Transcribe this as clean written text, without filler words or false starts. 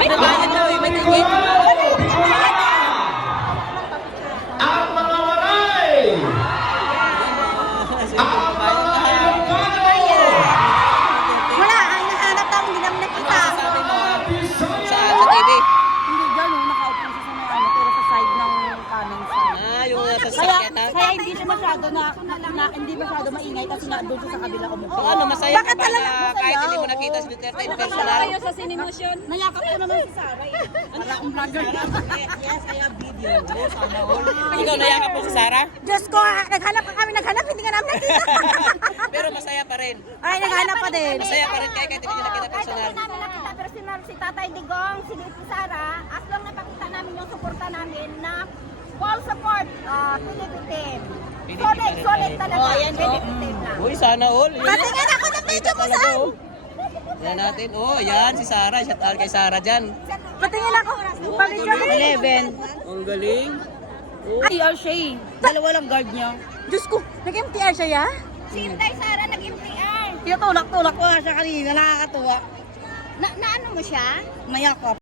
May bayad daw eh, may ticket. Ang mga waray! Ang mga Ilocano! Wala, ang nahanap tayo, hindi namin nakita. Ano sabi mo? Sa TV? Hindi dyan, nakaupo siya sa may pero sa side ng kanan side. Ah, yung sa Kaya, sasakyan ha? kaya hindi siya masyado hindi masyado maingay kasi nga doon siya sa kabila umupo. O ano, masaya ka Bakit ba talaga na masaya? kahit hindi mo nakita si Duterte in personal? Kayo sa Cinemosyon. Nayakap ko naman si Sarah eh. Wala akong vlogger. Yes, I have video. Sana all. Ikaw nayakap mo si Sarah? Diyos ko, naghanap ka kami, hindi nga namin nakita. Pero masaya pa rin. Ay, naghanap pa din. Masaya pa rin kahit hindi ka nakita Kahit personal. hindi namin nakita personal si Tatay Digong, si Lipi Sara, as long napakita namin yung suporta namin na full support PDP team. Solid talaga. PDP team na. Uy, sana all. Patingin ako ng video mo Talaga, saan? oh. Yan natin. Oh, yan si Sarah. Shout out kay Sarah dyan. Patingin ako. Pamidyo ko. 11. Ang galing. Ay, siya eh. Dalawa lang guard niya. Diyos ko, nag-MTR siya ya? Si Inday Sara nag-MTR. Tinutulak-tulak ko nga siya kanina, nakakatuwa. Na ano mo siya? Mayakap.